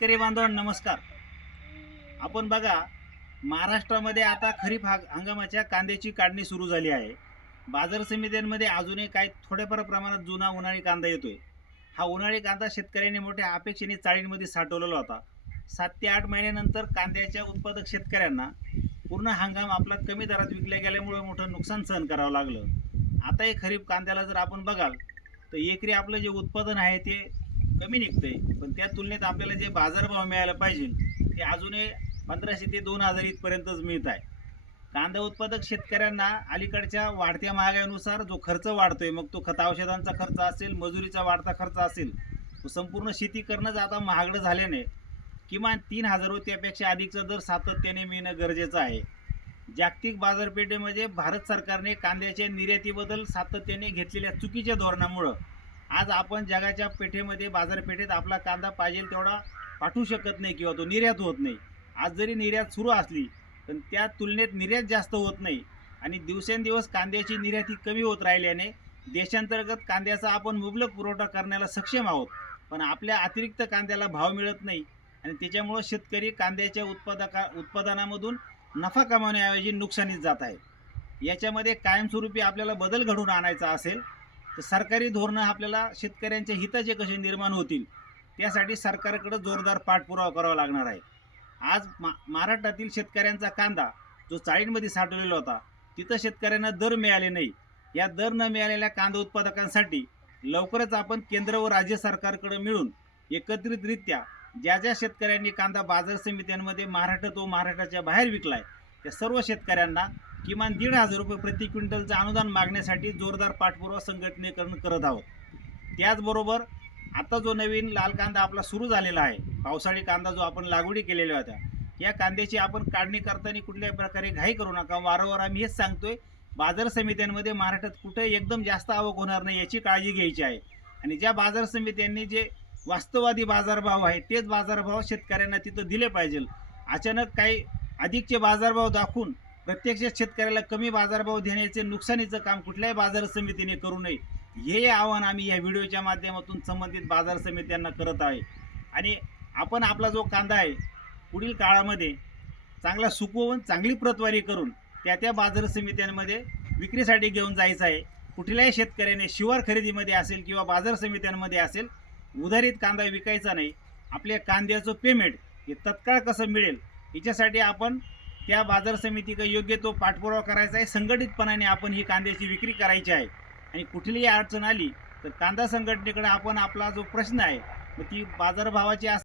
शेतकरी बांधवांनो नमस्कार. आपण बघा, महाराष्ट्रामध्ये आता खरीप हंगामाच्या कांद्याची काढणी सुरू झाली आहे. बाजार समित्यांमध्ये अजूनही काही थोड्याफार प्रमाणात जुना उन्हाळी कांदा येतोय. हा उन्हाळी कांदा शेतकऱ्यांनी मोठ्या अपेक्षेने चाळींमध्ये साठवलेला होता. 7 ते 8 महिन्यानंतर कांद्याच्या उत्पादक शेतकऱ्यांना पूर्ण हंगाम आपला कमी दरात विकल्या गेल्यामुळे मोठं नुकसान सहन करावं लागलं. आता हे खरीप कांद्याला जर आपण बघाल तर एकरी आपलं जे उत्पादन आहे ते कमी निघतंय, पण त्या तुलनेत आपल्याला जे बाजारभाव मिळायला पाहिजे ते अजूनही 1500 ते 2000 इथपर्यंतच मिळत आहे. कांदा उत्पादक शेतकऱ्यांना अलीकडच्या वाढत्या महागाईनुसार जो खर्च वाढतोय, मग तो खत औषधांचा खर्च असेल, मजुरीचा वाढता खर्च असेल, तो संपूर्ण शेती करणंच आता महागडं झाल्याने किमान 3000 व त्यापेक्षा अधिकचा दर सातत्याने मिळणं गरजेचं आहे. जागतिक बाजारपेठेमध्ये भारत सरकारने कांद्याच्या निर्यातीबद्दल सातत्याने घेतलेल्या चुकीच्या धोरणामुळं आज आपण जगाच्या पेठेमध्ये बाजारपेठेत आपला कांदा पाहिजे तेवढा पाठवू शकत नाही किंवा तो निर्यात होत नाही. आज जरी निर्यात सुरू असली तर त्या तुलनेत निर्यात जास्त होत नाही आणि दिवसेंदिवस कांद्याची निर्याती कमी होत राहिल्याने देशांतर्गत कांद्याचा आपण मुबलक पुरवठा करण्याला सक्षम आहोत, पण आपल्या अतिरिक्त कांद्याला भाव मिळत नाही आणि त्याच्यामुळं शेतकरी कांद्याच्या उत्पादनामधून नफा कमावण्याऐवजी नुकसानीत जात आहे. याच्यामध्ये कायमस्वरूपी आपल्याला बदल घडवून आणायचा असेल तर सरकारी धोरणं आपल्याला शेतकऱ्यांच्या हिताचे कसे निर्माण होतील त्यासाठी सरकारकडे जोरदार पाठपुरावा करावा लागणार आहे. आज महाराष्ट्रातील शेतकऱ्यांचा कांदा जो चाळींमध्ये साठवलेला होता तिथं शेतकऱ्यांना दर मिळाले नाही. या दर न मिळालेल्या कांदा उत्पादकांसाठी लवकरच आपण केंद्र व राज्य सरकारकडे मिळून एकत्रितरित्या ज्या ज्या शेतकऱ्यांनी कांदा बाजार समित्यांमध्ये महाराष्ट्रात व महाराष्ट्राच्या बाहेर विकलाय त्या सर्व शेतकऱ्यांना किमान 1500 रुपये प्रति क्विंटलचं अनुदान मागण्यासाठी जोरदार पाठपुरावा संघटनेकडून करत आहोत. त्याचबरोबर आता जो नवीन लाल कांदा आपला सुरू झालेला आहे, पावसाळी कांदा जो आपण लागवडी केलेल्या होत्या, या कांद्याची आपण काढणी करताना कुठल्याही प्रकारे घाई करू नका. वारंवार आम्ही हेच सांगतोय, बाजार समित्यांमध्ये महाराष्ट्रात कुठे एकदम जास्त आवक होणार नाही याची काळजी घ्यायची आहे आणि ज्या बाजार समित्यांनी जे वास्तववादी बाजारभाव आहे तेच बाजारभाव शेतकऱ्यांना तिथं दिले पाहिजे. अचानक काही अधिकचे बाजारभाव दाखवून प्रत्यक्षात शेतकऱ्याला कमी बाजारभाव देण्याचे नुकसानीचं काम कुठल्याही बाजार समितीने करू नये, हे आव्हान आम्ही या व्हिडिओच्या माध्यमातून संबंधित बाजार समित्यांना करत आहे. आणि आपण आपला जो कांदा आहे पुढील काळामध्ये चांगला सुकवून चांगली प्रतवारी करून त्या बाजार समित्यांमध्ये विक्रीसाठी घेऊन जायचं आहे. कुठल्याही शेतकऱ्याने शिवार खरेदीमध्ये असेल किंवा बाजार समित्यांमध्ये असेल उधारीत कांदा विकायचा नाही. आपल्या कांद्याचं पेमेंट हे तत्काळ कसं मिळेल याच्यासाठी आपण त्या बाजार समितीकडे योग्य तो पाठपुरावा करायचा आहे. संघटितपणाने आपण ही कांद्याची विक्री करायची आहे आणि कुठलीही अडचण आली तर कांदा संघटनेकडे आपण आपला जो प्रश्न आहे ती बाजारभावाची